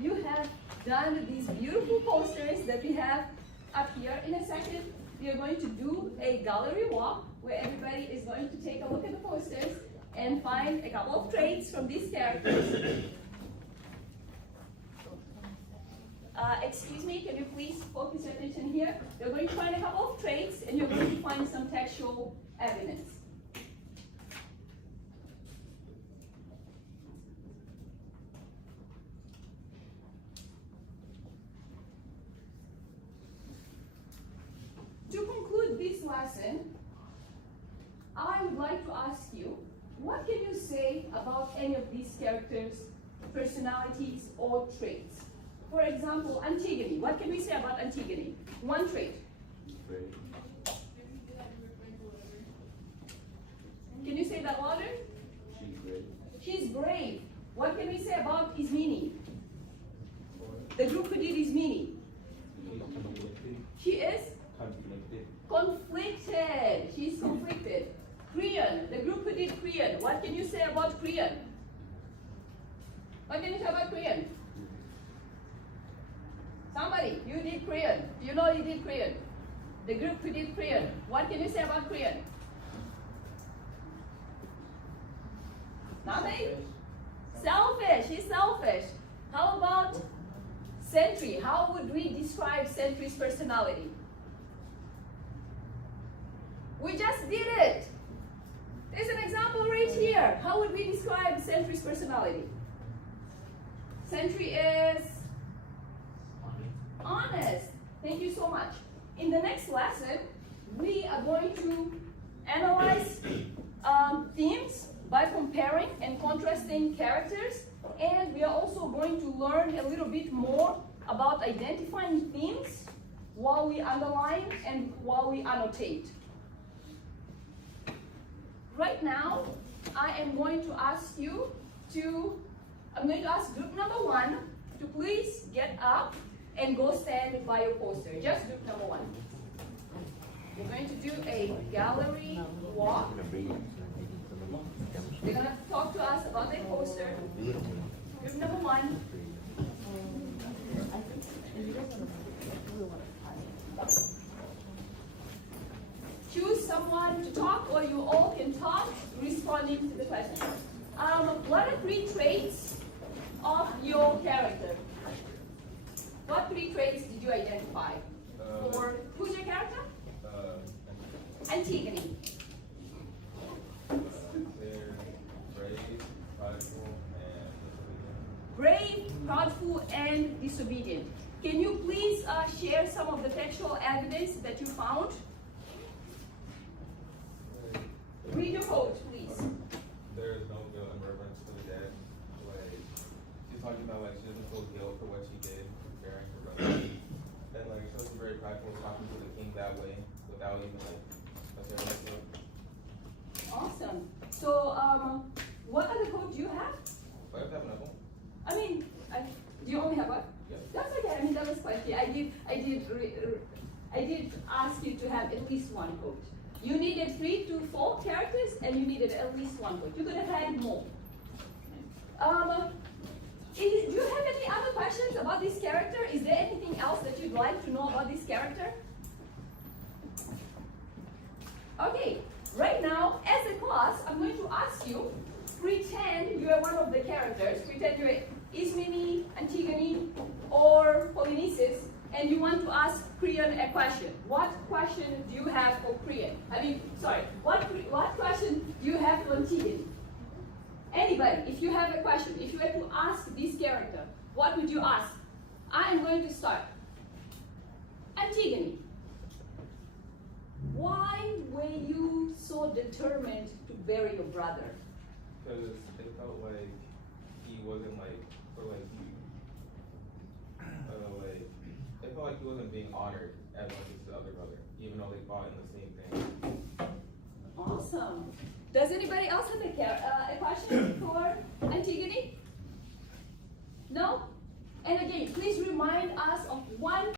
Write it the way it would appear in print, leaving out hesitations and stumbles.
you have done these beautiful posters that we have up here. In a second, we are going to do a gallery walk where everybody is going to take a look at the posters and find a couple of traits from these characters. Excuse me, can you please focus your attention here? You're going to find a couple of traits and you're going to find some textual evidence. To conclude this lesson, I would like to ask you, what can you say about any of these characters' personalities or traits? For example, Antigone. What can we say about Antigone? One trait. Brave. Can you say that louder? She's brave. She's brave. What can we say about Ismene? The group who did Ismene. She's conflicted. She is Conflicted. conflicted. She's conflicted. Creon. The group who did Creon. What can you say about Creon? What can you say about Creon? Somebody, you did Creon. You know you did Creon. The group who did Creon. What can you say about Creon? Nothing? Selfish. She's selfish. How about Sentry? How would we describe Sentry's personality? We just did it. There's an example right here. How would we describe Sentry's personality? Sentry is honest. Thank you so much. In the next lesson, we are going to analyze themes by comparing and contrasting characters, and we are also going to learn a little bit more about identifying themes while we underline and while we annotate. Right now, I am going to ask you I'm going to ask group number 1 to please get up and go stand by your poster. Just group number 1. We're going to do a gallery walk. They're going to talk to us about their poster. Group number 1. Choose someone to talk, or you all can talk responding to the question. What are 3 traits of your character? What 3 traits did you identify? For who's your character? Antigone. Brave, prideful, and disobedient. Can you please share some of the textual evidence that you found? Read your quote, please. There is no guilt in reverence to the dead. Like, she's talking about, like, she doesn't feel guilt for what she did, preparing her brother. And, like, she was very prideful, talking to the king that way, without even, like, a certain guilt. Awesome. So, what other quote do you have? Do I have to have another one? I mean, do you only have one? Yes. That's okay. I mean, that was quite clear. I did ask you to have at least one quote. You needed 3 to 4 characters, and you needed at least one quote. You could have had more. Do you have any other questions about this character? Is there anything else that you'd like to know about this character? Okay, right now, as a class, I'm going to ask you, pretend you are one of the characters. Pretend you're Ismene, Antigone, or Polynices, and you want to ask Creon a question. What question do you have for Creon? What question do you have for Antigone? Anybody, if you have a question, if you were to ask this character, what would you ask? I am going to start. Antigone, why were you so determined to bury your brother? Because it felt like he wasn't, like, or, like, it felt like he wasn't being honored as much as the other brother, even though they fought in the same thing. Awesome. Does anybody else have a question for Antigone? No? And again, please remind us of one